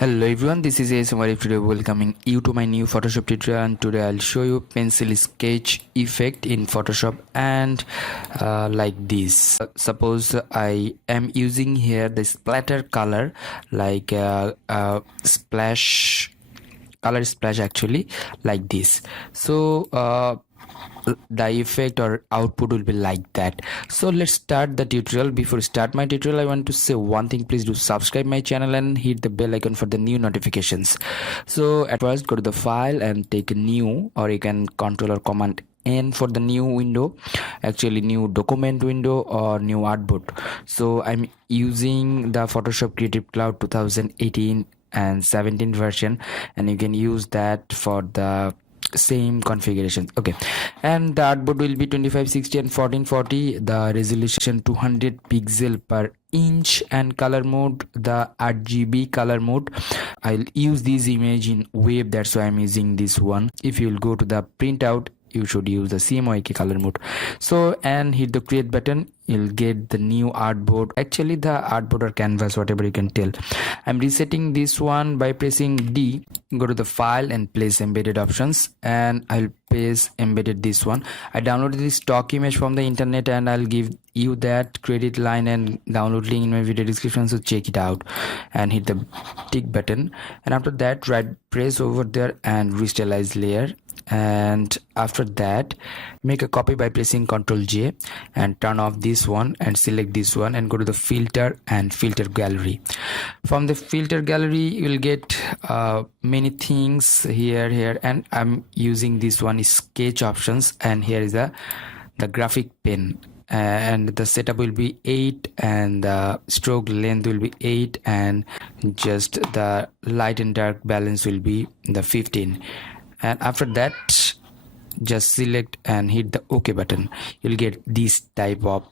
Hello everyone, this is ASM Arif. Today welcoming you to my new Photoshop tutorial, and today I'll show you pencil sketch effect in Photoshop and like this. Suppose I am using here the splatter color, like splash color splash actually, like this. So the effect or output will be like that. So let's start the tutorial. Before start my tutorial, I want to say one thing. Please do subscribe my channel and hit the bell icon for the new notifications. So at first go to the file and take a new, or you can control or command N for the new window, actually new document window or new artboard. So I'm using the Photoshop Creative Cloud 2018 and 17 version, and you can use that for the same configuration. Okay, and the artboard will be 2560 and 1440, the resolution 200 pixel per inch, and color mode the RGB color mode. I'll use this image in wave, that's why I'm using this one. If you'll go to the printout, you should use the CMYK color mode. So and hit the create button, you'll get the new artboard, actually the artboard or canvas, whatever you can tell. I'm resetting this one by pressing D. Go to the file and place embedded options, and I'll place embedded this one. I downloaded this stock image from the internet, and I'll give you that credit line and download link in my video description, so check it out. And hit the tick button, and after that right press over there and restylize layer. And after that make a copy by pressing Ctrl J and turn off this one and select this one and go to the filter and filter gallery. From the filter gallery you will get many things here, and I'm using this one is sketch options, and here is the graphic pen, and the setup will be 8, and the stroke length will be 8, and just the light and dark balance will be the 15. And after that just select and hit the OK button. You'll get this type of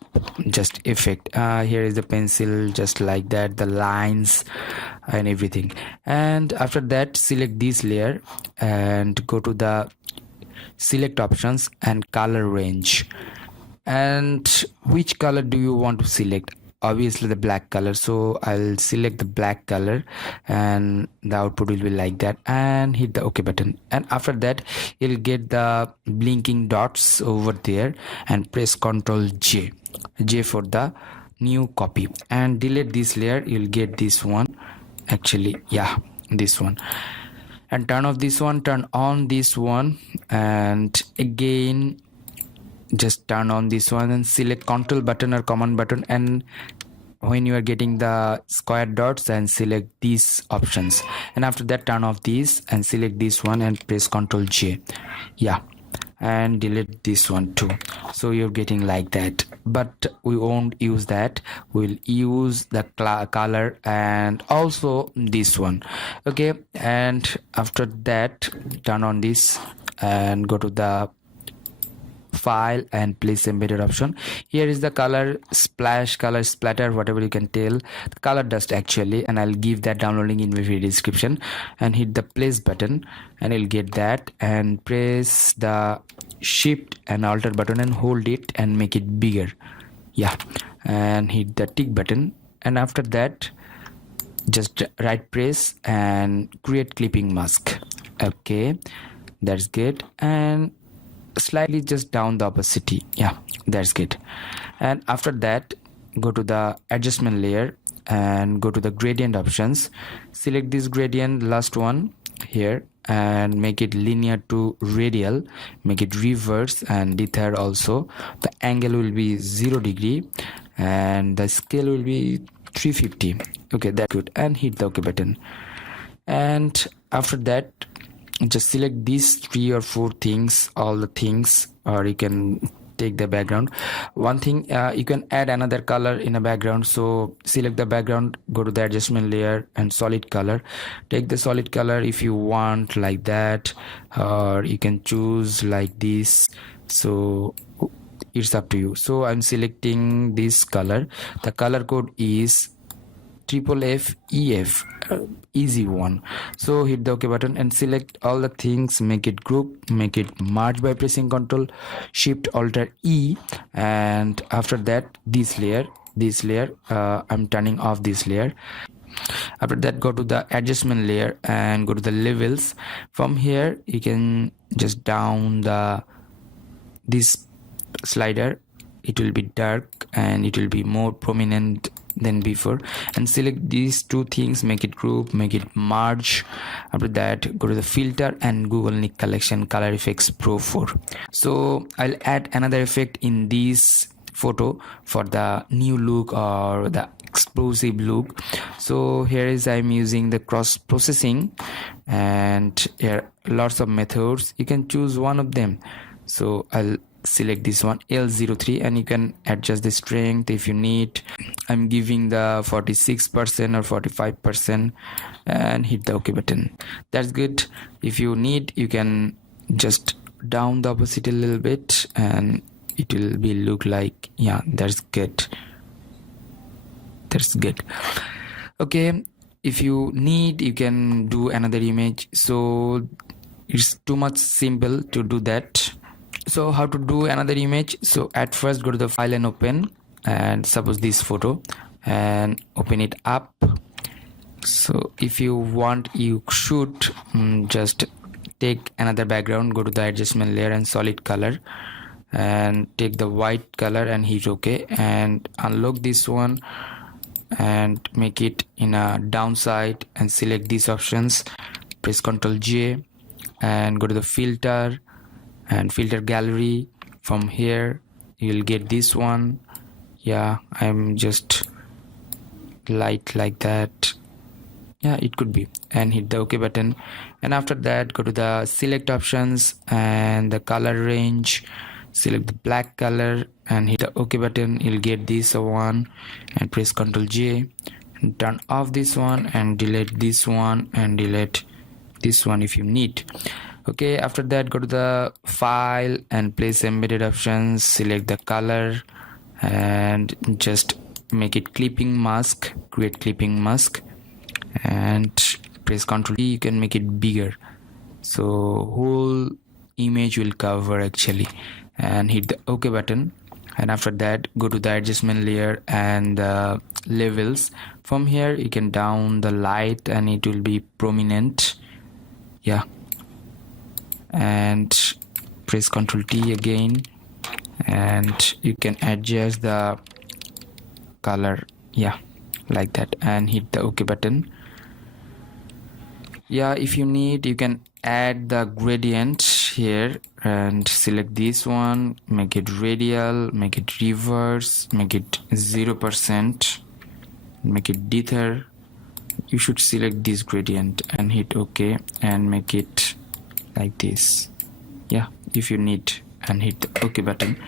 just effect. Here is the pencil, just like that, the lines and everything. And after that select this layer and go to the select options and color range, and which color do you want to select? Obviously the black color, so I'll select the black color, and the output will be like that, and hit the OK button. And after that you'll get the blinking dots over there, and press Ctrl J for the new copy, and delete this layer. You'll get this one, actually this one, and turn off this one, turn on this one, and again just turn on this one and select Ctrl button or command button, and when you are getting the square dots and select these options, and after that turn off these and select this one and press Ctrl J, and delete this one too. So you're getting like that, but we won't use that. We'll use the color and also this one. Okay, and after that turn on this and go to the file and place embedded option. Here is the color splash, color splatter, whatever you can tell, the color dust actually, and I'll give that downloading in my video description, and hit the place button, and you'll get that, and press the shift and alter button and hold it and make it bigger, and hit the tick button, and after that just right press and create clipping mask. Okay, that's good, and slightly just down the opacity, that's good. And after that go to the adjustment layer and go to the gradient options, select this gradient, last one here, and make it linear to radial, make it reverse and dither also. The angle will be 0 degree and the scale will be 350. Okay, that's good, and hit the OK button. And after that just select these 3 or 4 things, all the things, or you can take the background. One thing, you can add another color in a background, so select the background, go to the adjustment layer and solid color, take the solid color if you want, like that, or you can choose like this, so it's up to you. So I'm selecting this color. The color code is FFEF, easy one. So hit the OK button and select all the things, make it group, make it merge by pressing Ctrl Shift Alt E, and after that this layer I'm turning off this layer, After that, go to the adjustment layer and go to the levels. From here you can just down this slider. It will be dark and it will be more prominent than before, and select these two things, make it group, make it merge. After that, go to the filter and Google Nick Collection Color Effects Pro 4. So I'll add another effect in this photo for the new look or the explosive look. So here is I'm using the cross processing, and here lots of methods, you can choose one of them. So I'll select this one, L03, and you can adjust the strength if you need. I'm giving the 46% or 45% and hit the OK button. That's good. If you need, you can just down the opacity a little bit and it will be look like, yeah, that's good. Okay, if you need, you can do another image. So it's too much simple to do that. So how to do another image? So at first, go to the file and open, and suppose this photo, and open it up. So if you want, you should just take another background, go to the adjustment layer and solid color, and take the white color and hit OK, and unlock this one and make it in a downside and select these options. Press Ctrl J and go to the filter and filter gallery. From here you'll get this one. Yeah, I'm just light like that. Yeah, it could be, and hit the OK button. And after that, go to the select options and the color range, select the black color and hit the OK button. You'll get this one, and press Ctrl J and turn off this one and delete this one and delete this one if you need. Okay, after that, go to the file and place embedded options, select the color and just make it clipping mask, create clipping mask, and press Ctrl E. You can make it bigger, so whole image will cover actually, and hit the OK button. And after that, go to the adjustment layer and the levels. From here you can down the light and it will be prominent. Yeah, and press Ctrl T again and you can adjust the color, yeah, like that, and hit the OK button. Yeah, if you need, you can add the gradient here and select this one, make it radial, make it reverse, make it 0%, make it dither. You should select this gradient and hit OK and make it like this. Yeah, if you need, and hit the OK button.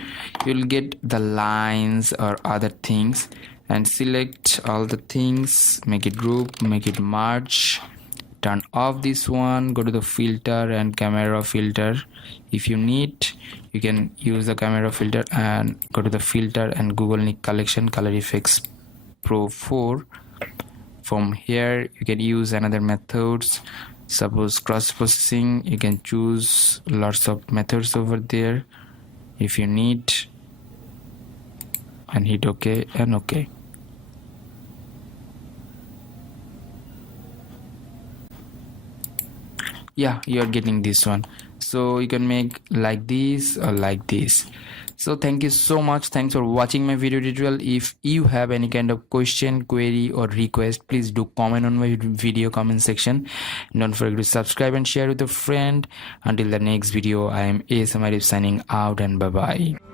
You'll get the lines or other things, and select all the things, make it group, make it merge, turn off this one, go to the filter and camera filter. If you need, you can use the camera filter and go to the filter and Google Nick Collection Color Effects Pro 4. From here you can use another methods, suppose cross processing. You can choose lots of methods over there if you need, and hit OK and OK. Yeah, you are getting this one. So you can make like this or like this. So thank you so much. Thanks for watching my video tutorial. If you have any kind of question, query or request, please do comment on my video comment section. Don't forget to subscribe and share with a friend. Until the next video, I am ASM Arif signing out, and bye bye.